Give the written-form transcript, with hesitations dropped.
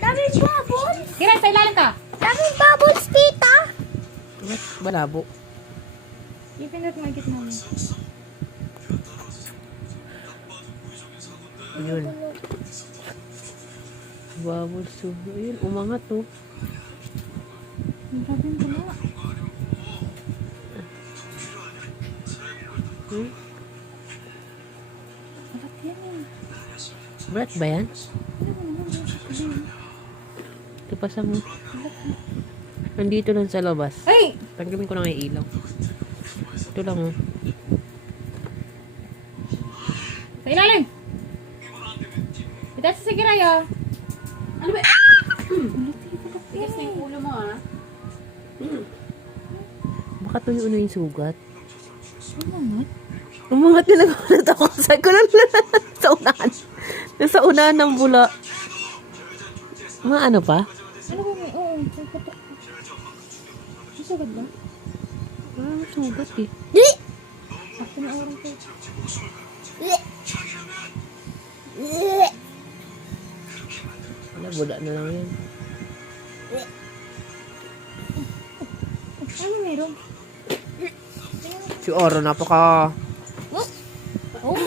Daming bubbles. Kira, sa ilalim ka. Daming bubbles, tita. Ba't malabo? Ipindot mo yung gitna mo. Ayun. Bubbles. So, ayun, umangat to. Ang grabe yung bula. Hmm? Balat yan eh. Balat ba yan? Ano mo naman ba sa kalim? Tipasang mo. Nandito lang sa labas. Ay! Tanggalin ko lang yung ilaw. Ito lang oh. Sa ilalim! Ito sa Kirayo. Ano ba? Tigas na yung ulo mo ah. Baka tuyo na yung sugat. Umangat? Umangat na nagulat ako. Sa ko lang sa unahan. Nasa unahan ng bula. Mga ano pa? Ano ba may? Oo, may patok. May sugat ba? May sugat eh. Ako na orang ko. Wala, bula na lang yan. Ano meron? Si Oro, napaka... Oh!